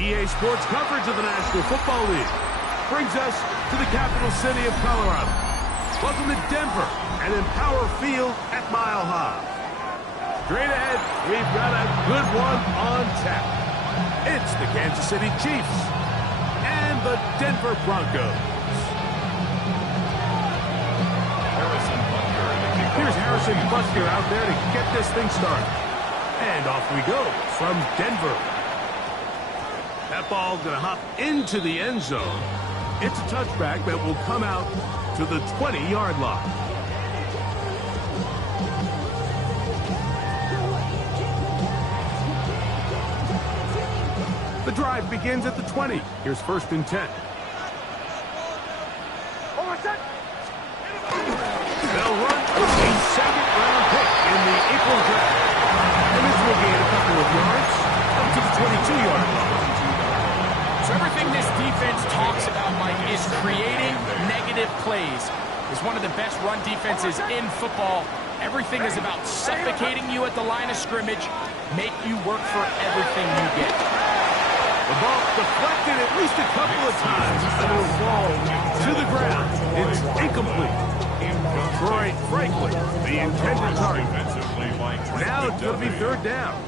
EA Sports coverage of the National Football League brings us to the capital city of Colorado. Welcome to Denver and Empower Field at Mile High. Straight ahead, we've got a good one on tap. It's the Kansas City Chiefs and the Denver Broncos. Here's Harrison Butker out there to get this thing started. And off we go from Denver. That ball going to hop into the end zone. It's a touchback that will come out to the 20-yard line. The drive begins at the 20. Here's 1st and 10. They'll run with a 2nd-round pick in the April draft. And this will gain a couple of yards up to the 22-yard line. So everything this defense talks about, Mike, is creating negative plays. It's one of the best run defenses in football. Everything is about suffocating you at the line of scrimmage, make you work for everything you get. The ball deflected at least a couple of times, and it will fall to the ground. It's incomplete. Troy Franklin, the intended target. Now it's going to be 3rd down.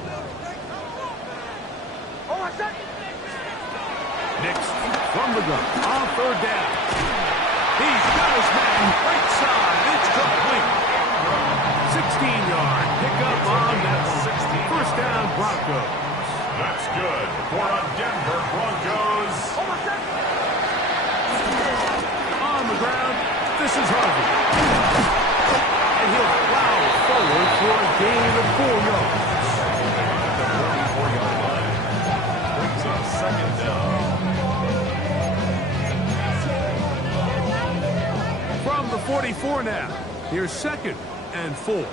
Nix from the gun on 3rd down. He's got his man right side. It's complete. 16-yard pickup on that 1st down Broncos. That's good for a Denver Broncos. On the ground, this is Harvey. And he'll plow forward for a gain of 4 yards. The 34-yard line brings up 2nd down. From the 44 now, here's 2nd and 4.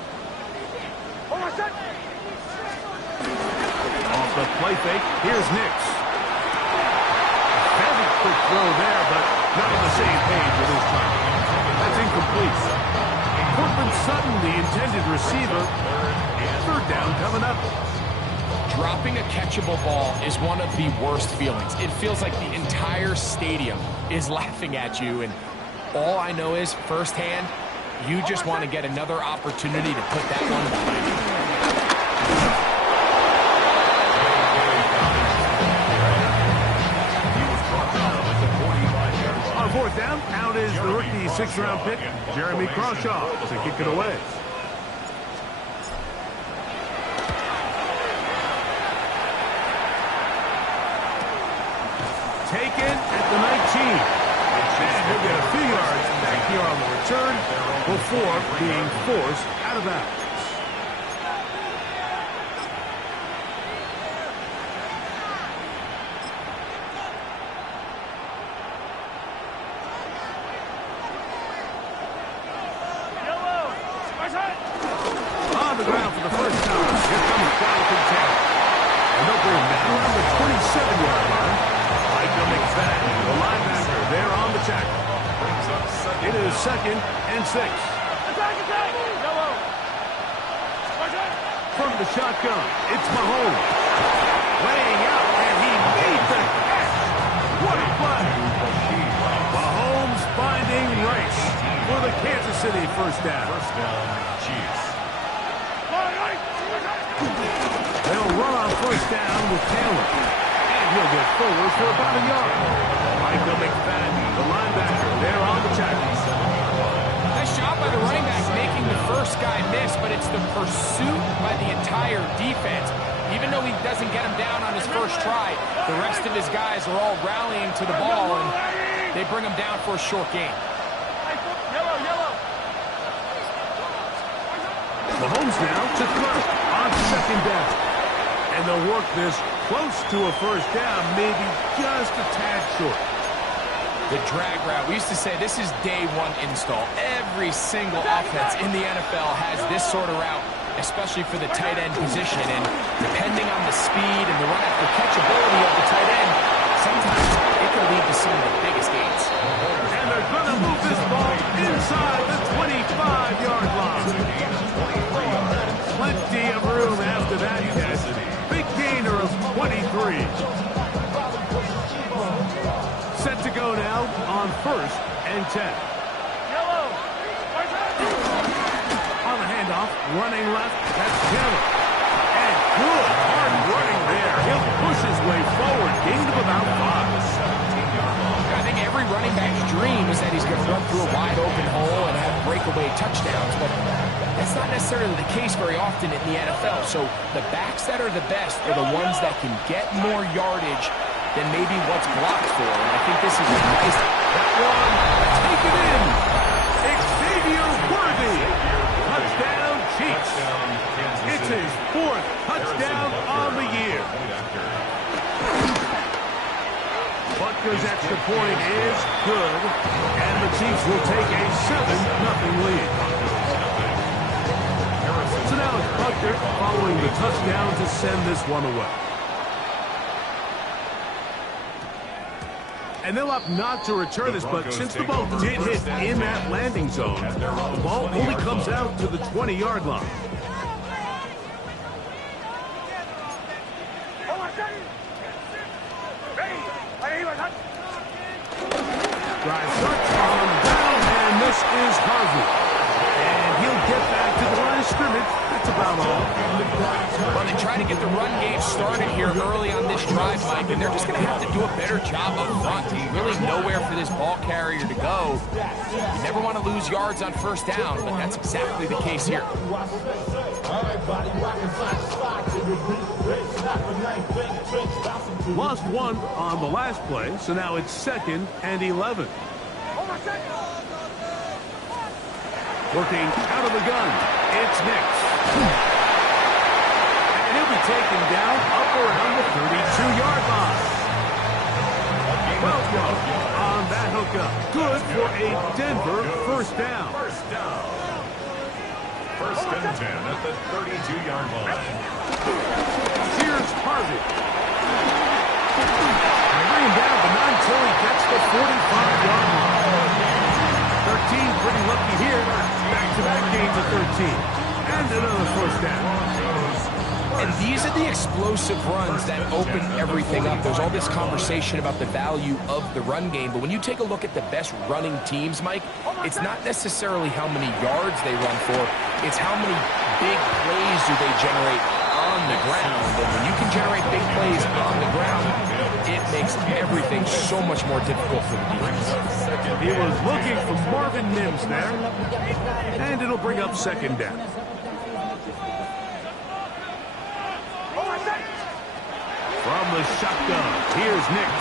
Off the play fake, here's Nix. Very quick throw there, but not on the same page with his time. That's incomplete. Cortland Sutton, the intended receiver. 3rd down coming up. Dropping a catchable ball is one of the worst feelings. It feels like the entire stadium is laughing at you, and all I know is, firsthand, you just want to get another opportunity to put that one behind you. On 4th down, out is the rookie 6th-round pick, Jeremy Crawshaw, to kick it away. Taken at the 19. And he'll get a few yards back here on the return before being forced out of bounds. On the ground for the 1st time. Here comes Jonathan Taylor. And they'll bring him down around the 27-yard line. Michael McFadden, the linebacker, there on the tackle. It is 2nd and 6. From the shotgun, it's Mahomes. Laying out, and he made the catch. What a play. Mahomes finding Rice for the Kansas City 1st down. 1st down, Chiefs. They'll run on 1st down with Taylor. And he'll get forward for about a yard. Michael McFadden, the linebacker, there on the tackle. Nice job by the running back making the first guy miss, but it's the pursuit by the entire defense. Even though he doesn't get him down on his first try, the rest of his guys are all rallying to the ball, and they bring him down for a short gain. Mahomes now to throw on 2nd down. And they'll work this close to a 1st down, maybe just a tad short. The drag route. We used to say this is day 1 install. Every single offense in the NFL has this sort of route, especially for the tight end position. And depending on the speed and the run after catchability of the tight end, sometimes it can lead to some of the biggest gains. And they're going to move this ball inside the 25-yard line. Plenty of room after that catch. Big gainer of 23. first and 10. On the handoff, running left, that's Taylor. And good hard running there. He'll push his way forward, gain of about 5. I think every running back's dream is that he's going to run through a wide open hole and have breakaway touchdowns, but that's not necessarily the case very often in the NFL. So the backs that are the best are the ones that can get more yardage than maybe what's blocked for. And I think this is a nice... That one, take it in. Xavier Worthy. Touchdown, Chiefs. It's his 4th touchdown on the year. Butker's extra point is good, and the Chiefs will take a 7-0 lead. So now it's Butker following the touchdown to send this one away. And they'll opt not to return this, but since the ball did hit in that landing zone, the ball only comes out to the 20-yard line. Drive starts on down, and this is Harvey. And he'll get back to the line of scrimmage. That's about all. Well, they try to get the run game started here early on this drive, Mike, and they're just going to have to do a better job up front. There's really nowhere for this ball carrier to go. You never want to lose yards on first down, but that's exactly the case here. Lost one on the last play, so now it's 2nd and 11. Working out of the gun, it's Nix. And he'll be taken down up around the 32-yard line. Well done on that hookup. Good for a Denver first down. First and 10 at the 32-yard line. Here's Harvey. And bring him down, but not until he gets the 45-yard line. 13 pretty lucky here. Back-to-back gains of 13. And another first down. And these are the explosive runs that open everything up. There's all this conversation about the value of the run game, but when you take a look at the best running teams, Mike, it's not necessarily how many yards they run for, it's how many big plays do they generate on the ground. And when you can generate big plays on the ground, it makes everything so much more difficult for the defense. He was looking for Marvin Mims there, and it'll bring up 2nd down. From the shotgun, here's Nix.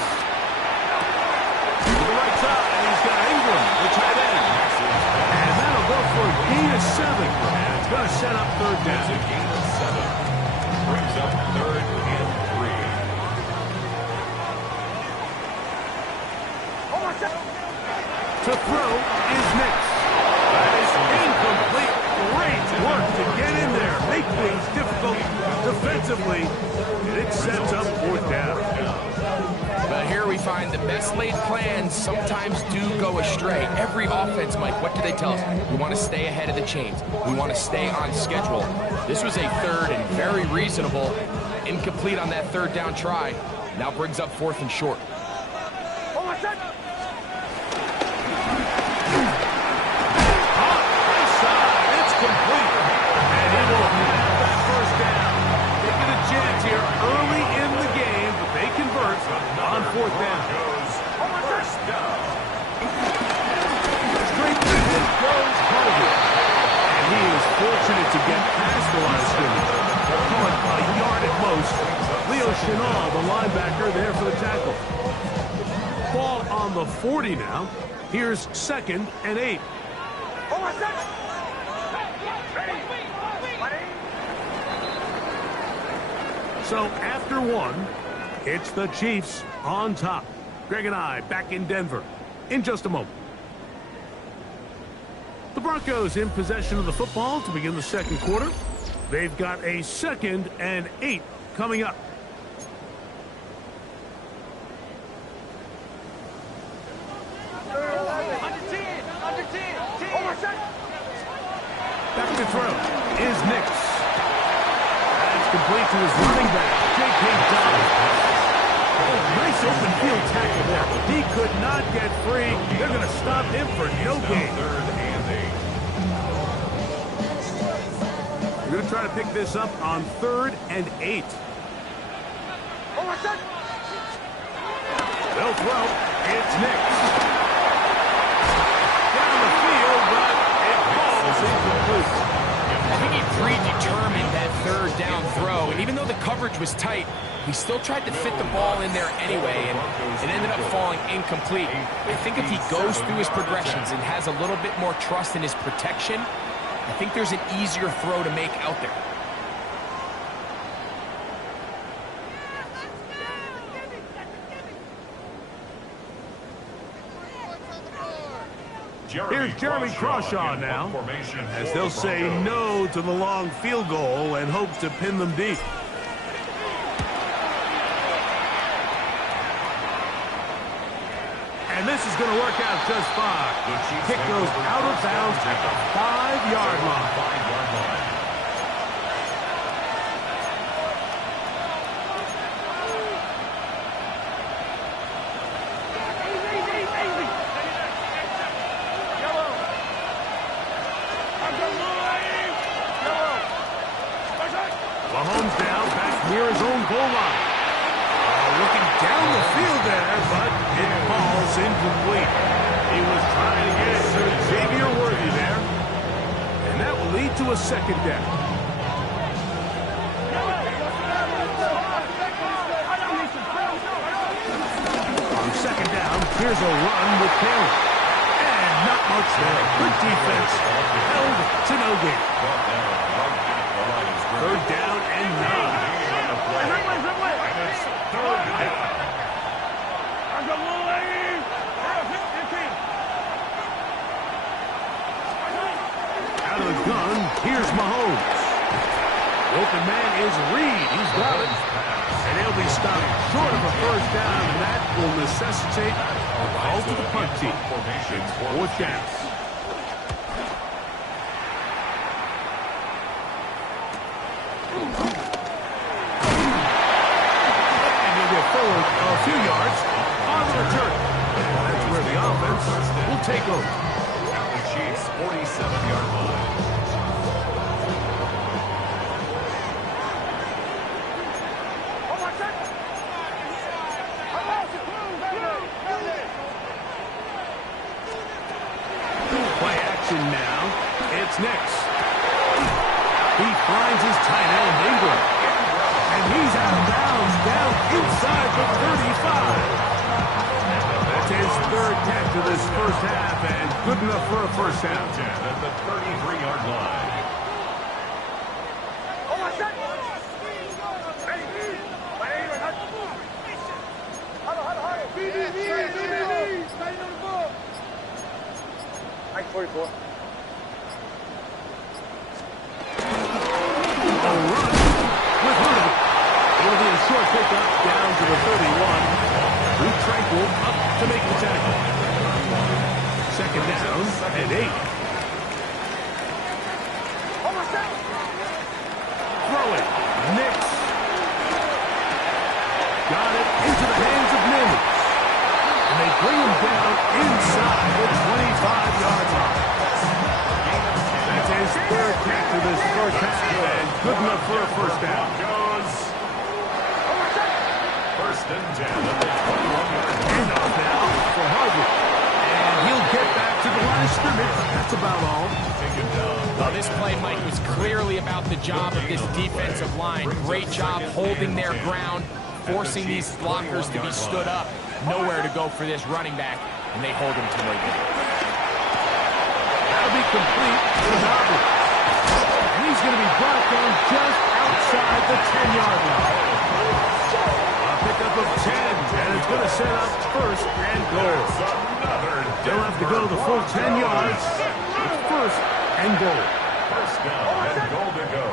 To the right side, and he's got Ingram, the tight end. And that'll go for a gain of 7. And it's going to set up 3rd down. Gain of 7. Brings up 3rd and 3. To throw is Nix. That is incomplete. Great work to get in there. Make things difficult defensively. And it sets up 4th down. But here we find the best laid plans sometimes do go astray. Every offense, Mike, what do they tell us? We want to stay ahead of the chains. We want to stay on schedule. This was a 3rd and very reasonable. Incomplete on that 3rd down try. Now brings up 4th and short. It's complete. And he will have that first down. Taking a chance here early in the game, but they convert on 4th down. First down. Straight to him goes Harvey. And he is fortunate to get past the line of scrimmage. Call it a yard at most. Leo Chenal, the linebacker, there for the tackle. Ball on the 40 now. Here's 2nd and 8. So after 1, it's the Chiefs on top. Greg and I back in Denver in just a moment. The Broncos in possession of the football to begin the 2nd quarter. They've got a 2nd and 8 coming up. Back to throw is Nix. That's complete to his running back, J.K. Dobbins. Nice open field tackle there. He could not get free. They're going to stop him for no gain. Third and 8. We're going to try to pick this up on 3rd and 8. They'll throw. It's Nix. Down the field, but it falls incomplete. I think he predetermined that 3rd down throw, and even though the coverage was tight, he still tried to fit the ball in there anyway, and it ended up falling incomplete. I think if he goes through his progressions and has a little bit more trust in his protection, I think there's an easier throw to make out there. Here's Jeremy Crawshaw now, as they'll say no to the long field goal and hope to pin them deep. And this is going to work out just fine. Kick goes out of bounds at the 5-yard line. Mahomes down, back near his own goal line. Looking down the field there, but it falls incomplete. He was trying to get it to Xavier Worthy there. And that will lead to a 2nd down. On 2nd down, here's a run with Taylor. And not much there. Good defense. Held to no gain. 3rd down and 9. Out of the gun, here's Mahomes. The open man is Reed. He's got it. And he'll be stopped short of a 1st down, and that will necessitate a call to the punt team. It's 4th down. Forward a few yards on the return. That's where the offense will take over. The Chiefs' 47-yard line. Play action now. It's Nix. He finds his tight end, Ingram. And he's out of bounds, down inside the 35. That's his 3rd catch of this 1st half, and good enough for a 1st down. At the 33-yard line. Short pickup down to the 31. Luke Tranquil up to make the tackle. 2nd down and 8. Throw it. Nix. Got it into the hands of Mims. And they bring him down inside the 25-yard line. That's his 3rd catch of this 1st half, and good enough for a 1st down. 1st and 10 at the 21-yard line. Handoff now for Harvey. And he'll get back to the line of scrimmage. That's about all. Well, this play, Mike, was clearly about the job of this defensive line. Great job holding their ground, forcing these blockers to be stood up. Nowhere to go for this running back, and they hold him to no gain. That'll be complete to Harvey. And he's going to be brought down just outside the 10-yard line. Pickup of 10, and it's going to set up 1st and goal. They'll have to go the full 10 yards. It's 1st and goal. 1st down and goal to go.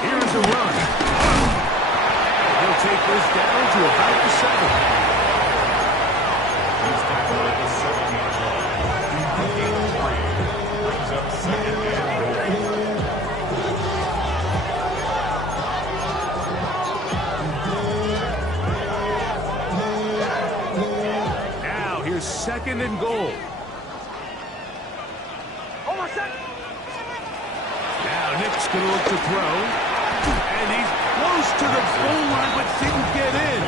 Here's a run. He'll take this down to about the 7. He's tackled at the 7-yard line. Brings up 2nd and goal. second and goal. Now Nick's going to look to throw. And he's close to the goal line, but didn't get in.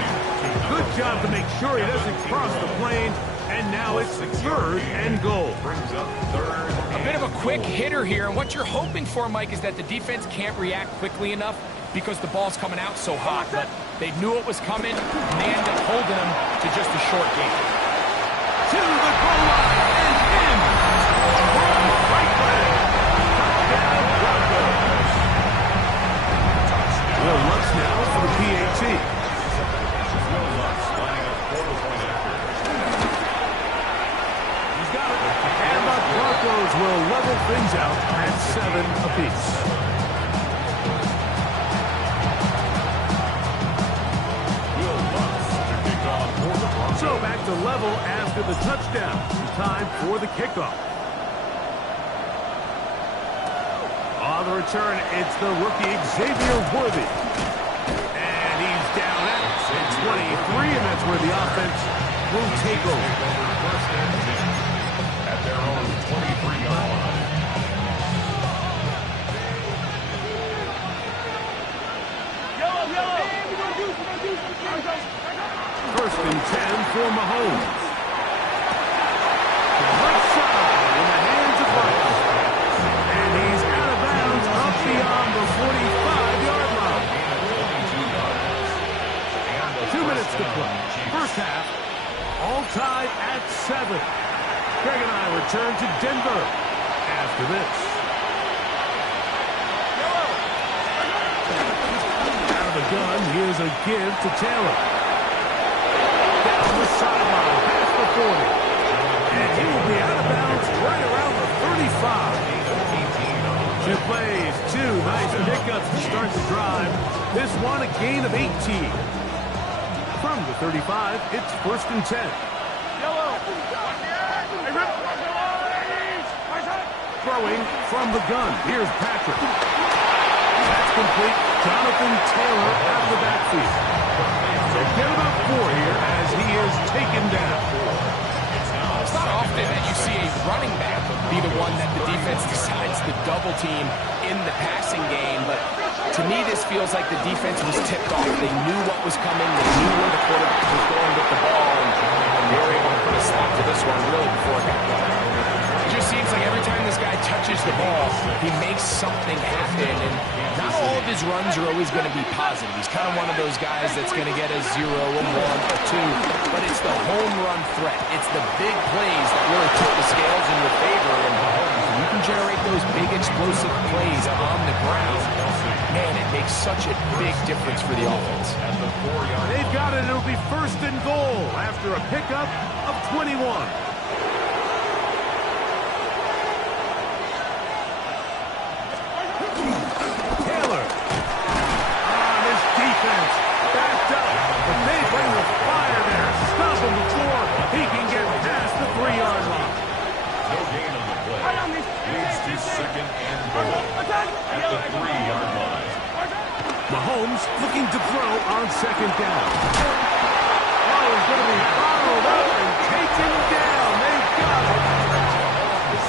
Good job to make sure he doesn't cross the plane. And now it's third and goal. A bit of a quick hitter here, and what you're hoping for, Mike, is that the defense can't react quickly enough because the ball's coming out so hot. But they knew it was coming, and they ended up holding them to just a short game. To the goal line and in. From right leg. Touchdown, Broncos. Will Lutz now for the PAT. Will Lutz lining up for the point after. He's got it. And the Broncos will level things out at 7 apiece. Will Lutz to kick off for the Broncos. So back to level after the touchdown. Time for the kickoff. On the return, it's the rookie Xavier Worthy. And he's down at 23, and that's where the offense will take over. First and 10 at their own 23-yard line. First and 10 for Mahomes. Right side in the hands of Michael. And he's out of bounds up beyond the 45-yard line. 2 minutes to play. First half, all tied at 7. Greg and I return to Denver after this. Out of the gun, here's a give to Taylor. Down the sideline, past the 40. And he will be out of bounds right around the 35. 2 plays, 2 nice pickups to start the drive. This one, a gain of 18. From the 35, it's first and 10. Throwing from the gun. Here's Patrick. That's complete. Jonathan Taylor out of the backfield. So get about 4 here as he is taken down. It's not often that you see a running back be the one that the defense decides to double team in the passing game, but to me this feels like the defense was tipped off. They knew what was coming, they knew where the quarterback was going with the ball, and they were able to put a stop to this one really before it got going. It just seems like every time this guy touches the ball, he makes something happen, and not all of his runs are always going to be positive. He's kind of one of those guys that's going to get a 0, a 1, a 2, but it's the home run threat. It's the big plays that really tip the scales in your favor, and you can generate those big explosive plays on the ground. Man, it makes such a big difference for the offense. They've got it. It'll be first and goal after a pickup of 21. Taylor. This defense backed up, but they bring the fire there. Stop him before he can get past the 3-yard line. No gain on the play. Leads to second and goal at the 3-yard line. Mahomes looking to throw on second down. Oh, he's going to be followed up and taken down. They've got it.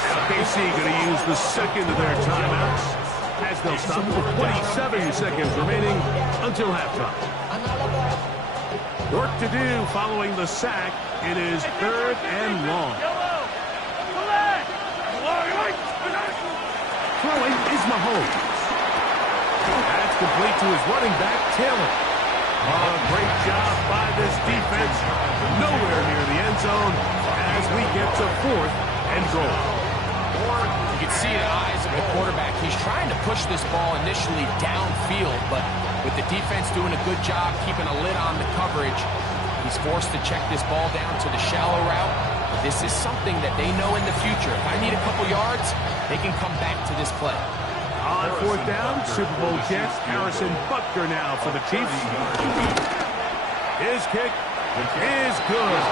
Now KC going to use the second of their timeouts as they'll stop with 27 seconds remaining until halftime. Work to do following the sack. It is third and long. Throwing is Mahomes. That's complete to his running back, Taylor. Oh, great job by this defense. Nowhere near the end zone as we get to fourth and goal. You can see the eyes of the quarterback. He's trying to push this ball initially downfield, but with the defense doing a good job keeping a lid on the coverage, he's forced to check this ball down to the shallow route. This is something that they know in the future. If I need a couple yards, they can come back to this play. On fourth down, Super Bowl champs Harrison Butker now for the Chiefs. His kick is good.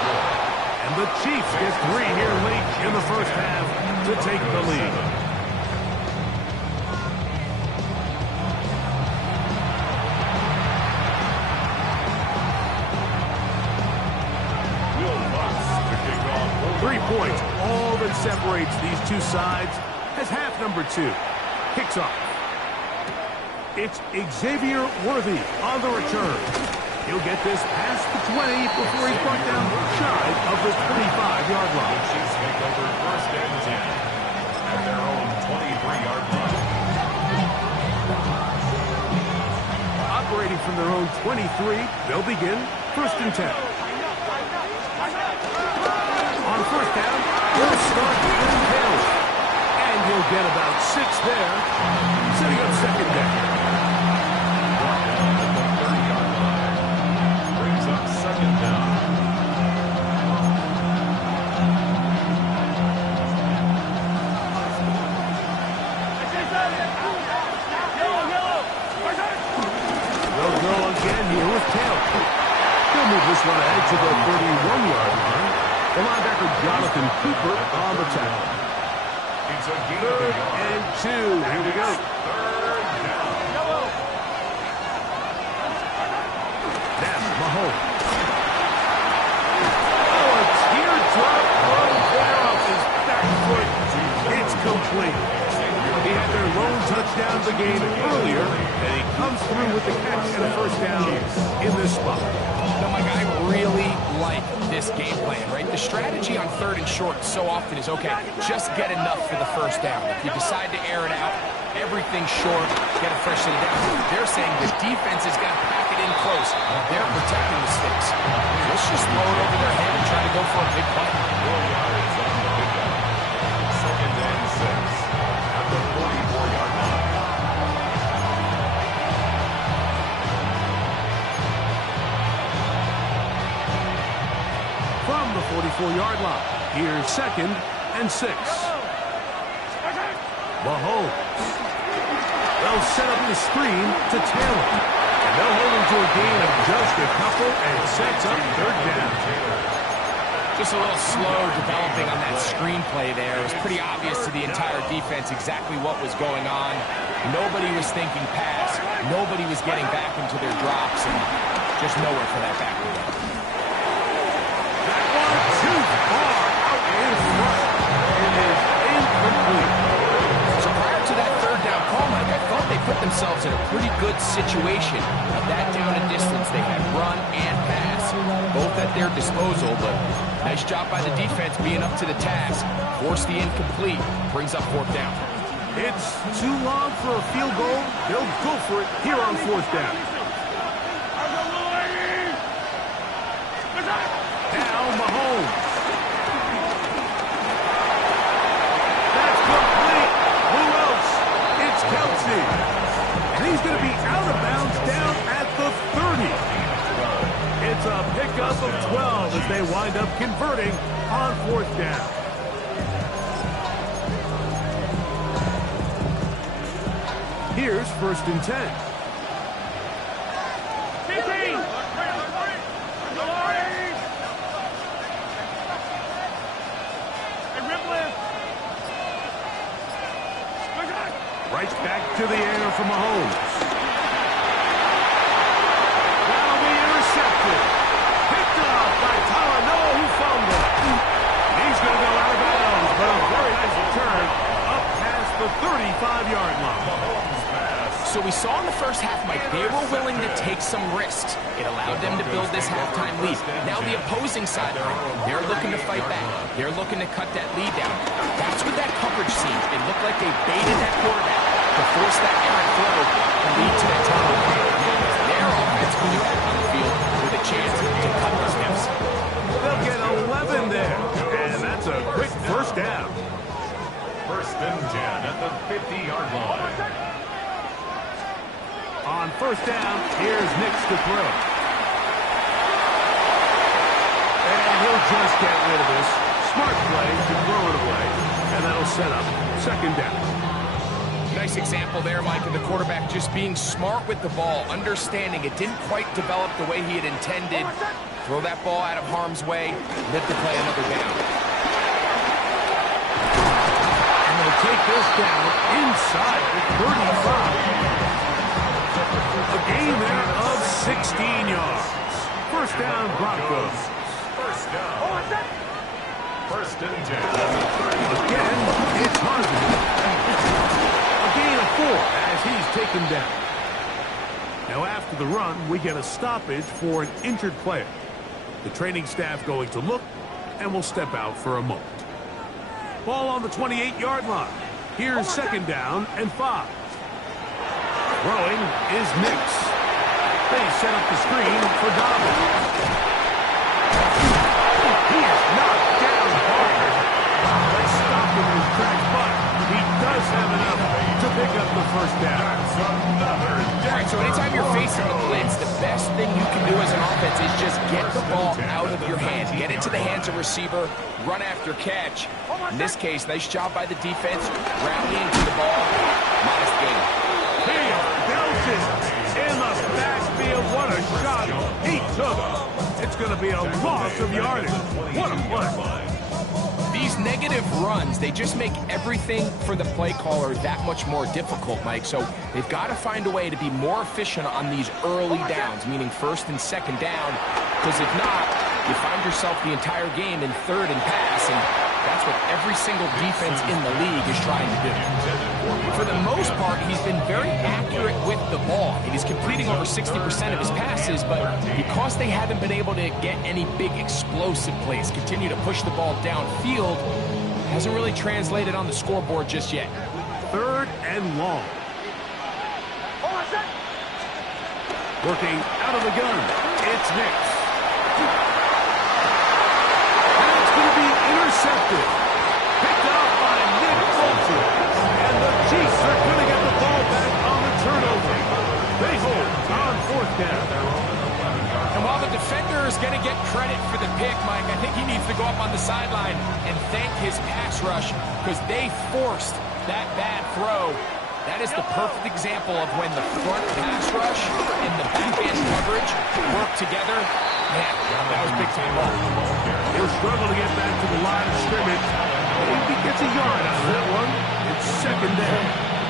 And the Chiefs get 3 here late in the first half to take the lead. separates these two sides as half number 2 kicks off. It's Xavier Worthy on the return. He'll get this past the 20 before he's brought down shy of the 25-yard line. Chiefs take over first and 10 at their own 23-yard line. Operating from their own 23, they'll begin first and 10. On first down, he'll start in Taylor. And he'll get about 6 there, setting up second down. Brought down at the 30-yard line. Brings up second down. They'll go again here with Taylor. He'll move this one ahead to the 31-yard line. The linebacker Jonathan Cooper on the tackle. It's a gain of a Third yard. and 2. Here we go. Third down. That's Mahomes. Oh, a teardrop throw there off his back foot. It's complete. He had their lone touchdown of the game earlier, and he comes through with the catch and a first down in this spot. Now, Mike, I really like this game plan, right? The strategy on third and short so often is, okay, just get enough for the first down. If you decide to air it out, everything short, get a first down. They're saying the defense has got to pack it in close. They're protecting the sticks. Let's just throw it over their head and try to go for a big play. 4 yards on the pickup. Second and 6 at the 44-yard line. From the 44-yard line, here's second and 6. Mahomes. They'll set up the screen to Taylor. And they'll hold him to a gain of just a couple and sets up third down. Just a little slow developing on that screenplay there. It was pretty obvious to the entire defense exactly what was going on. Nobody was thinking pass. Nobody was getting back into their drops, and just nowhere for that back wheel. That one too far out in front. It is incomplete. So prior to that third down call, Mike, I thought they put themselves in a pretty good situation. Of that down and distance, they had run and pass, both at their disposal, but nice job by the defense being up to the task. Force the incomplete, brings up fourth down. It's too long for a field goal. They'll go for it here on fourth down. Now Mahomes. That's complete. Who else? It's Kelsey. And he's going to be out of bounds down at the 30. It's a pickup of 12 as they wind up converting on fourth down. Here's first and 10. Right back to the air for Mahomes. That'll be intercepted. Picked off by Talanoa, who fumbled. He's going to go out of bounds, but a very nice return up past the 35-yard line. So we saw in the first half, Mike, they were willing to take some risks. It allowed them to build this halftime lead. Now the opposing side, they're looking to fight back. They're looking to cut that lead down. That's what that coverage seemed. It looked like they baited that quarterback to force that errant throw and lead to that turnover. Their offense when you're back on the field with a chance to cut those steps. They'll get 11 there, and that's a quick first down. First and 10 at the 50-yard line. On first down, here's Nix to throw. And he'll just get rid of this. Smart play to throw it away, and that'll set up second down. Nice example there, Mike, of the quarterback just being smart with the ball, understanding it didn't quite develop the way he had intended. Throw that ball out of harm's way, live to play another down. And they'll take this down inside the 35. A gain there of 16 yards. First down, Broncos. First down. First and 10. Again, it's Harvey. A gain of 4 as he's taken down. Now after the run, we get a stoppage for an injured player. The training staff going to look and will step out for a moment. Ball on the 28-yard line. Here's second down and 5. Throwing is Nix. They set up the screen for Dobbins. He is knocked down hard. They stopped him in his tracks, but he does have enough to pick up the first down. All right, so anytime you're facing the blitz, the best thing you can do as an offense is just get the ball out of your hands. Get into the hands of receiver, run after catch. In this case, nice job by the defense, rallying to the ball. Modest gain. He bounces in the backfield. What a shot he took. It's going to be a loss of yardage. What a play. These negative runs, they just make everything for the play caller that much more difficult, Mike. So they've got to find a way to be more efficient on these early downs, meaning first and second down, because if not, you find yourself the entire game in third and pass, and that's what every single defense in the league is trying to do. For the most part, he's been very accurate with the ball. He's completing over 60% of his passes, but because they haven't been able to get any big explosive plays, continue to push the ball downfield, hasn't really translated on the scoreboard just yet. Third and long. Working out of the gun, it's Nix. And it's going to be intercepted. Picked up by Nick Bolton. And the Chiefs are going to get the ball back on the turnover. They hold on fourth down. And while the defender is going to get credit for the pick, Mike, I think he needs to go up on the sideline and thank his pass rush because they forced that bad throw. That is the perfect example of when the front pass rush and the back end coverage work together. Man, that was big-time ball. He'll struggle to get back to the line of scrimmage. If he gets a yard out of that one, it's second down.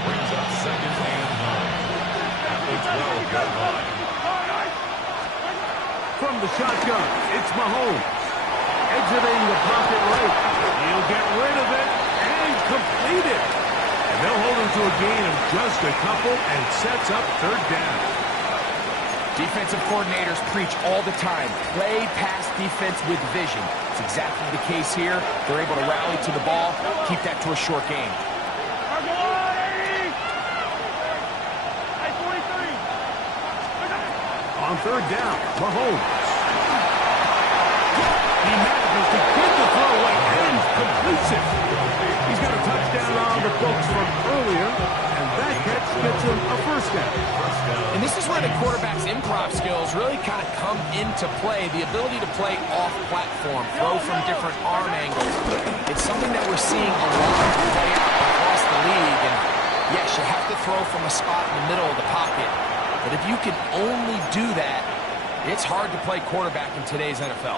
Brings up second and 9. At the 12-yard line. From the shotgun, it's Mahomes. Exiting the pocket right. He'll get rid of it and complete it. And they'll hold him to a gain of just a couple and sets up third down. Defensive coordinators preach all the time, play pass defense with vision. It's exactly the case here. They're able to rally to the ball, keep that to a short game. On third down, Mahomes. He manages to get the throw away and completes it. He's got a touchdown on the books from earlier, and that catch gets him a first down. And this is where the quarterback's improv skills really kind of come into play. The ability to play off-platform, throw from different arm angles. It's something that we're seeing a lot play out across the league. And yes, you have to throw from a spot in the middle of the pocket. But if you can only do that, it's hard to play quarterback in today's NFL.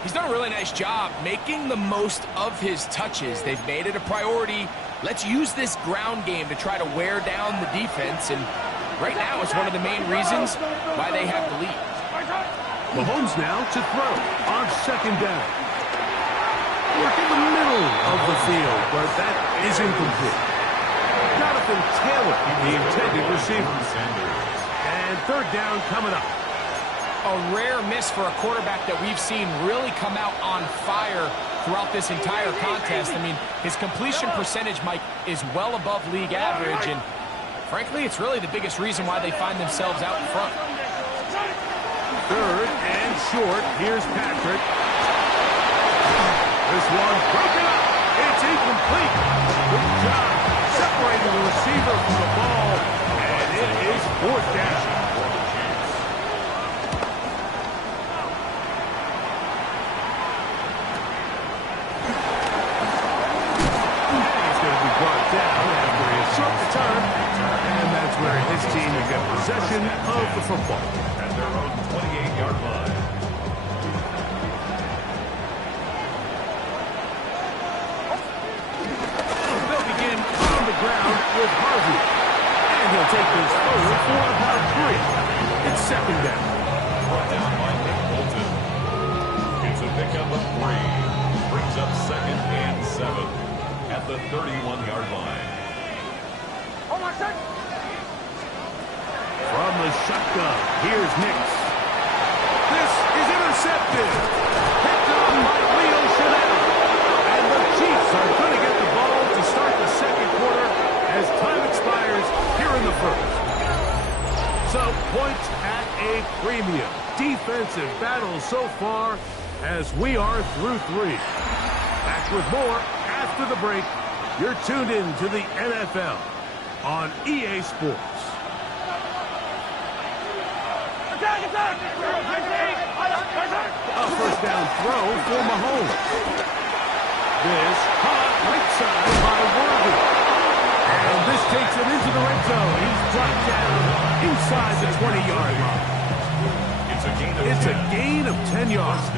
He's done a really nice job making the most of his touches. They've made it a priority. Let's use this ground game to try to wear down the defense. And right now, it's one of the main reasons why they have the lead. Mahomes now to throw on second down. Work in the middle of the field, but that is incomplete. Jonathan Taylor, the intended receiver. And third down coming up. A rare miss for a quarterback that we've seen really come out on fire throughout this entire contest. I mean, his completion percentage, Mike, is well above league average, and frankly, it's really the biggest reason why they find themselves out in front. Third and short. Here's Patrick. This one broken up. It's incomplete. Good job separating the receiver from the ball, and it is fourth down. His team will get possession of the football at their own 28-yard line. They'll begin on the ground with Harvey. And he'll take this forward for about 3. It's second down. Brought down by Nick Bolton. It's a pickup of 3. Brings brings up 2nd and 7 at the 31-yard line. From the shotgun, here's Nix. This is intercepted. Picked up by Leo Chanel. And the Chiefs are going to get the ball to start the second quarter as time expires here in the first. So, points at a premium. Defensive battle so far as we are through 3. Back with more after the break. You're tuned in to the NFL on EA Sports. A first down throw for Mahomes. This caught right side by Worthy. And this takes him into the red zone. He's dropped down inside the 20-yard line. It's a gain of 10 yards.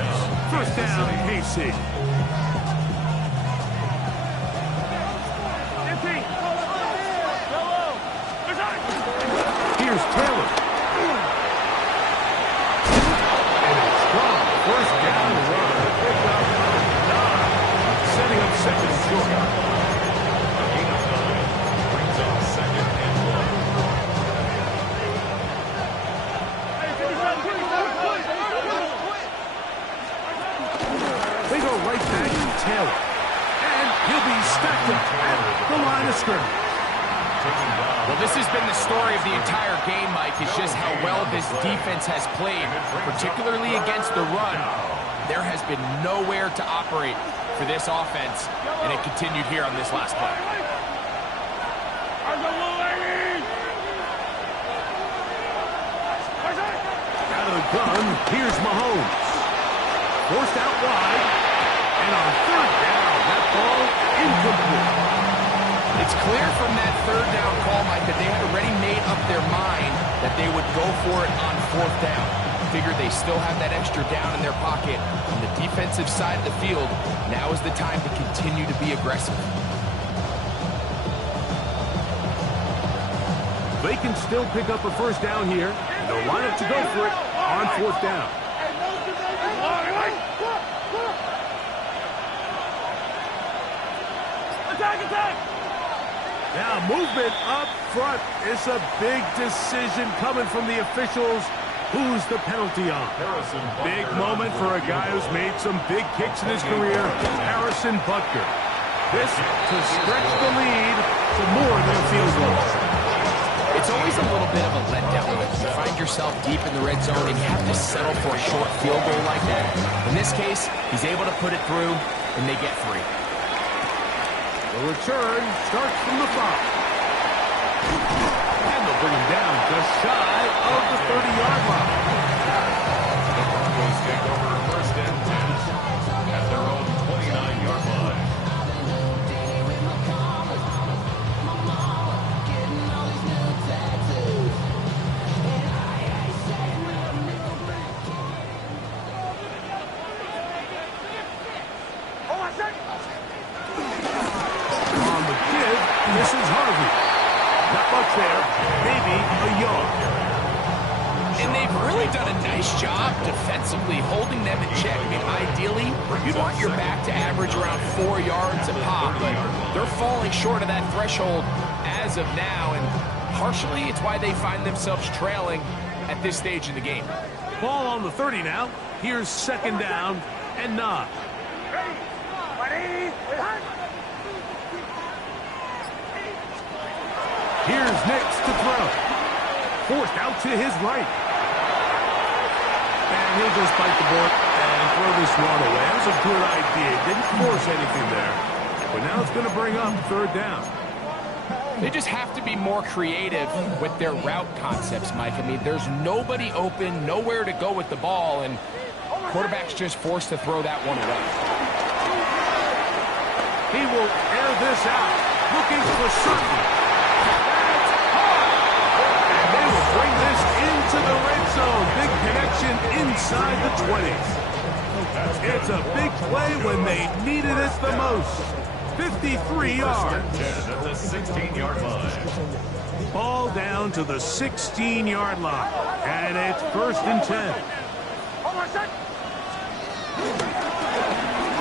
First down, KC. Here's Taylor. And a strong first down run. Picked up by 9. Setting up second and short. A gain of 9 brings up 2nd and 1. They go right back to Taylor. And he'll be stacked up at the line of scrimmage. Well, this has been the story of the entire game, Mike, is just how well this defense has played, particularly against the run. There has been nowhere to operate for this offense, and it continued here on this last play. Out of the gun, here's Mahomes. Forced out wide, and on third down, that ball incomplete. It's clear from that third down call, Mike, that they had already made up their mind that they would go for it on fourth down. Figured they still have that extra down in their pocket on the defensive side of the field. Now is the time to continue to be aggressive. They can still pick up a first down here. They'll line up to go for it on fourth down. Now movement up front. It's a big decision coming from the officials. Who's the penalty on? Big moment for a guy who's made some big kicks in his career, Harrison Butker. This to stretch the lead to more than a field goal. It's always a little bit of a letdown when you find yourself deep in the red zone and you have to settle for a short field goal like that. In this case, he's able to put it through, and they get 3. The return starts from the 5. And they'll bring him down just shy of the 30-yard line. The Broncos take over 1st and 10 at their own 29-yard line. This is Harvey. Not much there. Maybe a yard. And they've really done a nice job defensively holding them in check. I mean, ideally, you'd want your back to average around 4 yards a pop, but they're falling short of that threshold as of now, and partially it's why they find themselves trailing at this stage in the game. Ball on the 30 now. Here's second down and 9. Here's Nix to throw. Forced out to his right. And he'll just bite the bullet and throw this one away. That was a good idea. Didn't force anything there. But now it's going to bring up third down. They just have to be more creative with their route concepts, Mike. I mean, there's nobody open, nowhere to go with the ball, and quarterback's just forced to throw that one away. He will air this out, looking for certainty. Bring this into the red zone. Big connection inside the 20s. It's a big play when they needed it the most. 53 yards. At the 16-yard line. Ball down to the 16-yard line. And it's 1st and 10.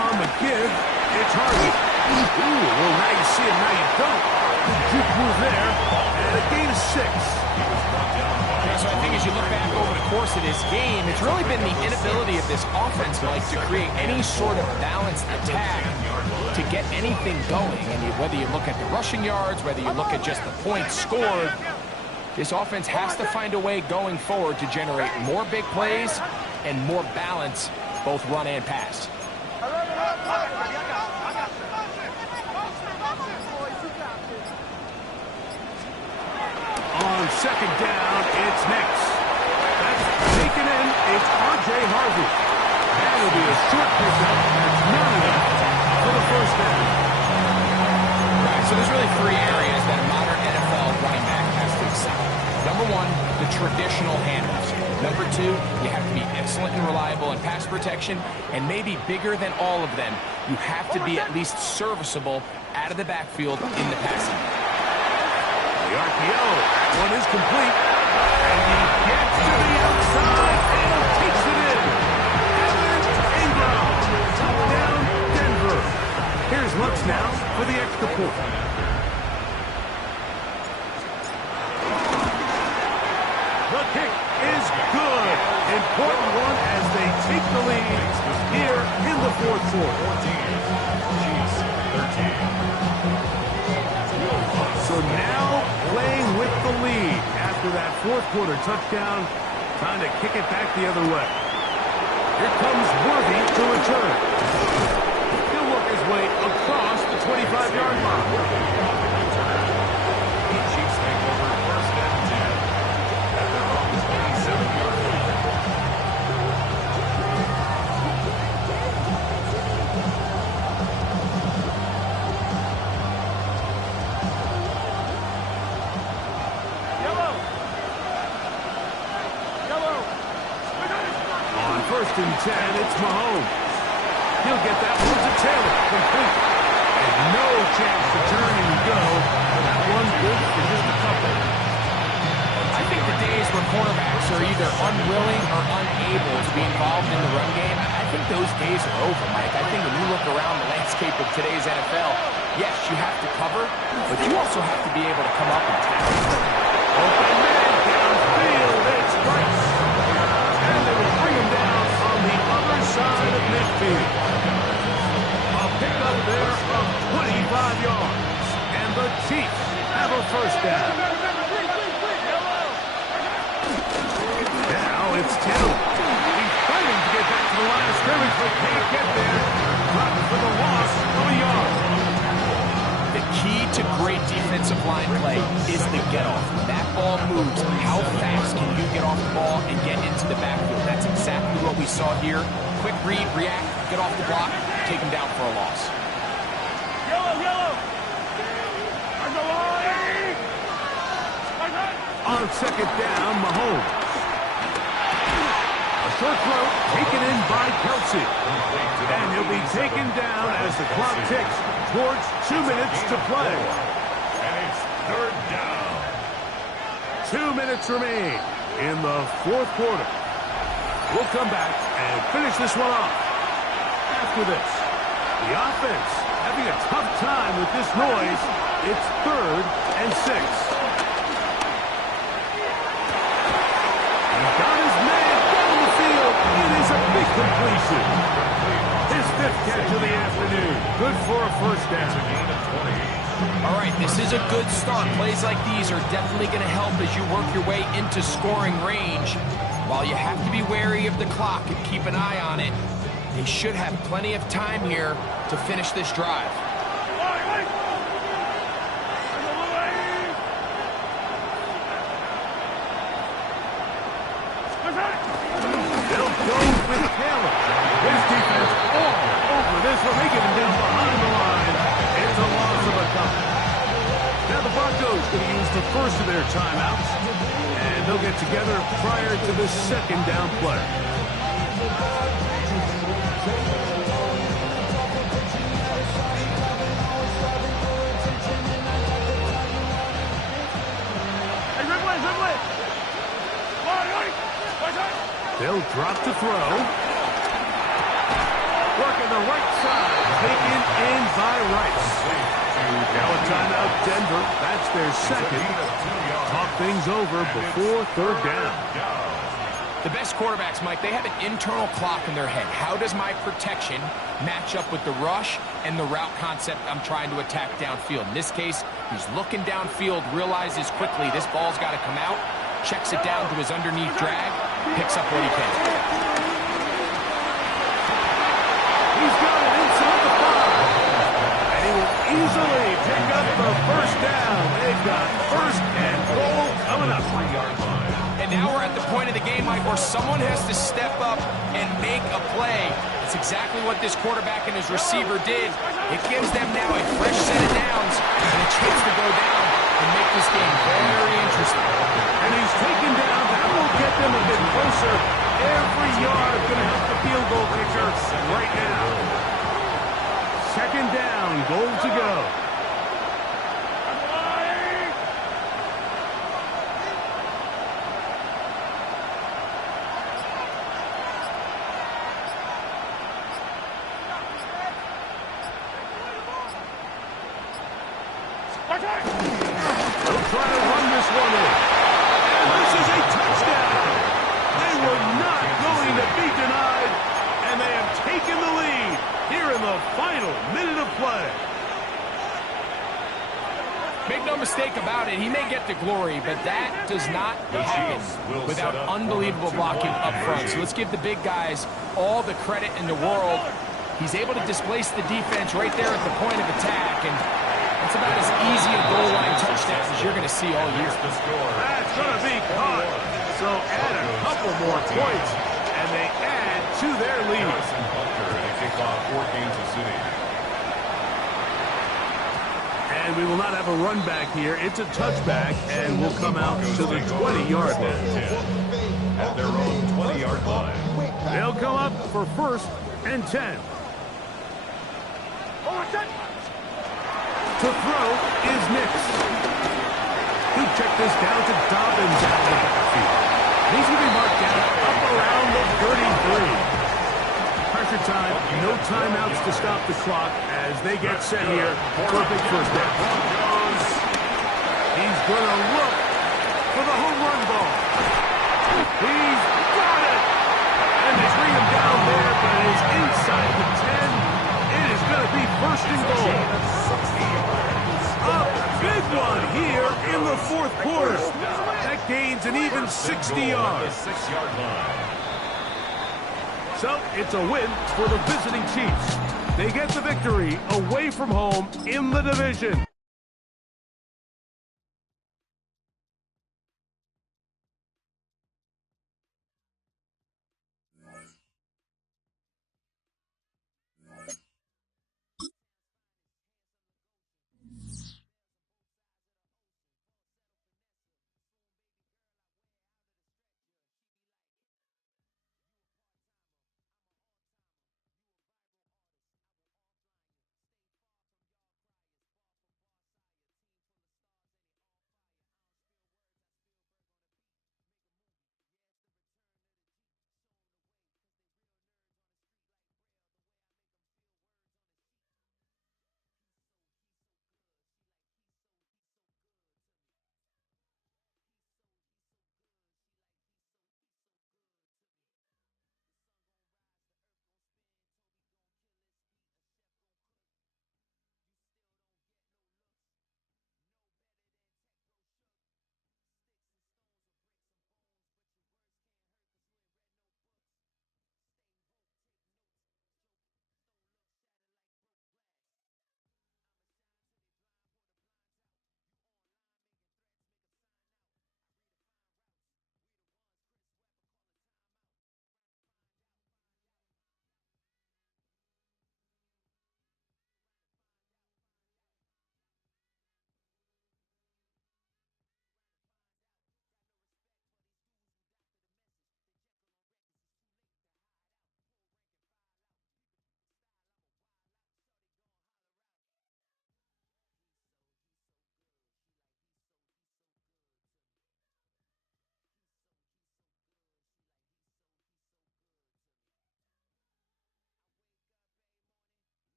On a give. It's Harvey. Ooh, well, now you see it, now you don't. Good juke move there, and a gain of 6. Yeah, so I think as you look back over the course of this game, it's really been the inability of this offense, Mike, to create any sort of balanced attack to get anything going. And whether you look at the rushing yards, whether you look at just the points scored, this offense has to find a way going forward to generate more big plays and more balance, both run and pass. On second down, it's next. That's taken in. It's R.J. Harvey. That'll be a short pickup. That's not enough for the first down. Right, so there's really 3 areas that a modern NFL running back has to excel. Number 1, the traditional handoffs. Number 2, you have to be excellent and reliable in pass protection. And maybe bigger than all of them, you have to be at least serviceable out of the backfield in the passing. The RPO, that one is complete. And he gets to the outside and takes it in. Evan Ingram, touchdown Denver. Here's Lutz now for the extra point. The kick is good. Important one as they take the lead here in the fourth quarter. 13. So now playing with the lead after that fourth quarter touchdown, trying to kick it back the other way. Here comes Worthy to return. He'll work his way across the 25-yard line. Chiefs take over first and 10 at their own 27-yard line. First and 10, it's Mahomes. He'll get that one to Taylor, complete. And no chance to turn and go. That one good for just a couple. I think the days where cornerbacks are either unwilling or unable to be involved in the run game, I think those days are over, Mike. I think when you look around the landscape of today's NFL, yes, you have to cover, but you also have to be able to come up and tackle. Open man downfield, it's Price. And they will bring him down on the other side of midfield. A pickup there of 25 yards. And the Chiefs have a first down. Now it's Taylor. He's fighting to get back to the line of scrimmage, but can't get there. Dropped for the loss of a yard. The key to great defensive line play is the get-off. When that ball moves, how fast can you get off the ball and get into the backfield? That's exactly what we saw here. Quick read, react, get off the block, take him down for a loss. On second down, Mahomes. A short throw taken in by Kelsey. And he'll be taken down as the clock ticks towards 2 minutes to play. And it's third down. 2 minutes remain in the fourth quarter. We'll come back and finish this one off. After this, the offense having a tough time with this noise. It's 3rd and 6. Got his man down the field. It is a big completion. His 5th catch of the afternoon. Good for a first down. All right, this is a good start. Plays like these are definitely going to help as you work your way into scoring range. While you have to be wary of the clock and keep an eye on it, they should have plenty of time here to finish this drive. They'll go with Taylor. His defense all over this one. They get him down behind the line. It's a loss of a couple. Now the Broncos going to use the first of their timeouts. And they'll get together prior to the second down play. They'll drop to throw. Working the right side. Taken in by Rice. Now a timeout, Denver. That's their second. Talk things over before third down. The best quarterbacks, Mike, they have an internal clock in their head. How does my protection match up with the rush and the route concept I'm trying to attack downfield? In this case, he's looking downfield, realizes quickly this ball's got to come out, checks it down to his underneath drag, picks up what he can. He's got it inside the 5. And he will easily pick up the first down. They've got first and goal coming up. 3-yard line. And now we're at the point of the game, Mike, where someone has to step up and make a play. It's exactly what this quarterback and his receiver did. It gives them now a fresh set of downs and a chance to go down and make this game very interesting. And he's taken down. That will get them a bit closer. Every yard going to help the field goal kicker right now. Second down, goal to go. They'll try to run this one in. And this is a touchdown. They were not going to be denied, and they have taken the lead here in the final minute of play. Make no mistake about it, he may get the glory, but that does not happen without unbelievable blocking up front. So let's give the big guys all the credit in the world. He's able to displace the defense right there at the point of attack, and it's about as easy a goal line touchdown as you're going to see all year. That's going to be caught. So add a couple more points, and they add to their lead. And we will not have a run back here. It's a touchback, and we'll come out to the 20-yard line. At their own 20-yard line. They'll come up for first and 10. To throw is Nix. He checked this down to Dobbins out of the backfield. He's going to be marked down up around the 33. Pressure time, no timeouts to stop the clock as they get set here for a big first down. He's going to look for the home run ball. He's got it! And they bring him down there, but it is inside the 10. It is going to be first and goal. A big one here in the fourth quarter. That gains an even 60 yards. So it's a win for the visiting Chiefs. They get the victory away from home in the division.